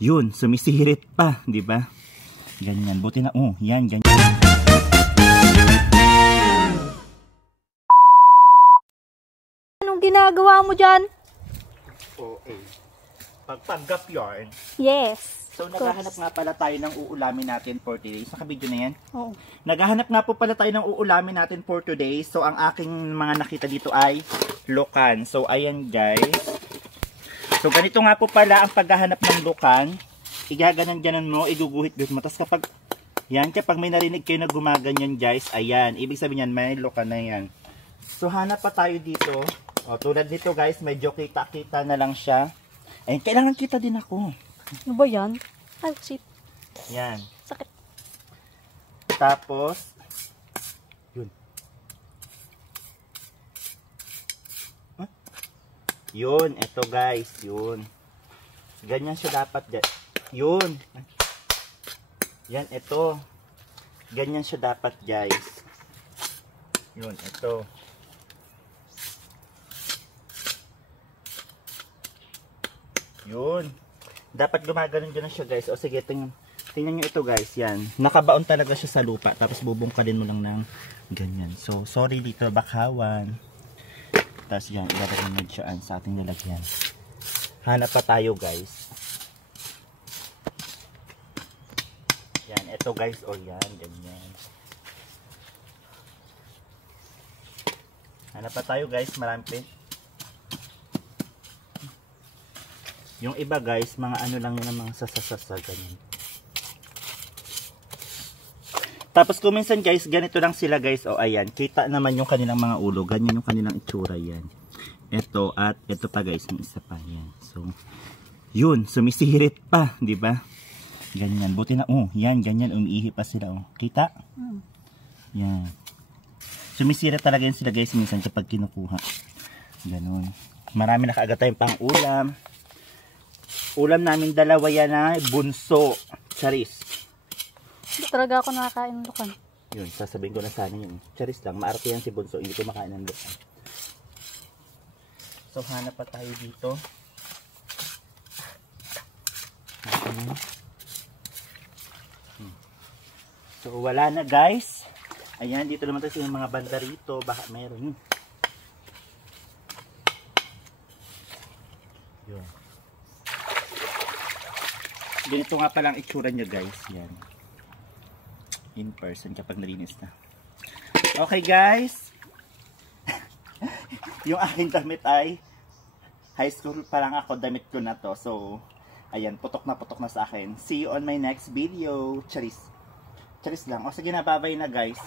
Yun, sumisirit pa, di ba? Ganyan, buti na, oh, yan, ganyan. Anong ginagawa mo dyan? Pagpanggap yarn. Yes. So, naghahanap nga pala tayo ng uulamin natin for today. Naka-video na yan? Oo. Naghahanap nga po pala tayo ng uulamin natin for today. So, ang aking mga nakita dito ay lukan. So, ayan guys. So, ganito nga po pala ang paghahanap ng lukan. Igaganan-ganan mo, iguguhit-guhit mo. Tapos kapag, yan, kapag may narinig kayo na gumaganyan guys, ayan. Ibig sabihin yan, may lukan na yan. So, hanap pa tayo dito. O, tulad nito guys, medyo kita-kita na lang siya. Ayun, kailangan kita din ako. Ano ba yan? Ay, shit. Yan. Sakit. Tapos, yun. Huh? Yun, eto guys, yun. Ganyan siya dapat, yun. Yan, eto. Ganyan siya dapat guys. Yun, eto. Yun. Dapat gumaganon-ganon siya guys. O sige, tingnan nyo ito guys. Yan. Nakabaon talaga siya sa lupa. Tapos bubungkalin mo lang ng ganyan. So, sorry dito, bakawan. Tapos yan, ilalagay mo dyan sa ating lalagyan. Hanap pa tayo guys. Yan, ito guys. O yan, ganyan. Hanap pa tayo guys. Marami pa. Yung iba guys, mga ano lang yun, mga sasasasa, ganyan. Tapos kung minsan guys, ganito lang sila guys, o ayan, kita naman yung kanilang mga ulo, ganyan yung kanilang itsura yan. Ito at ito pa guys, may isa pa yan. So, yun, sumisirit pa, di ba? Ganyan, buti na, oh, yan, ganyan, umiihi pa sila, oh. Kita? Yan. Sumisirit talaga yan sila guys, minsan kapag kinukuha. Ganon. Marami na kaagad tayong pang ulam. Ulam namin dalawa yan na bunso. Charis. Hindi talaga ako nakakain ng lukan. Yun, sasabihin ko na sana yun. Charis lang, maarte yan si bunso. Hindi ko makain ng lukan. So, hanap pa tayo dito. So, wala na guys. Ayan, dito naman tayo sa mga banda rito. Baka meron. Yun. Ganito nga palang itsura niya guys. Yan. In person kapag nalinis na. Okay guys. Yung aking damit ay high school pa lang ako. Damit ko na to. So, ayan. Putok na sa akin. See you on my next video. Charis. Charis lang. O sige na. Bye bye na guys.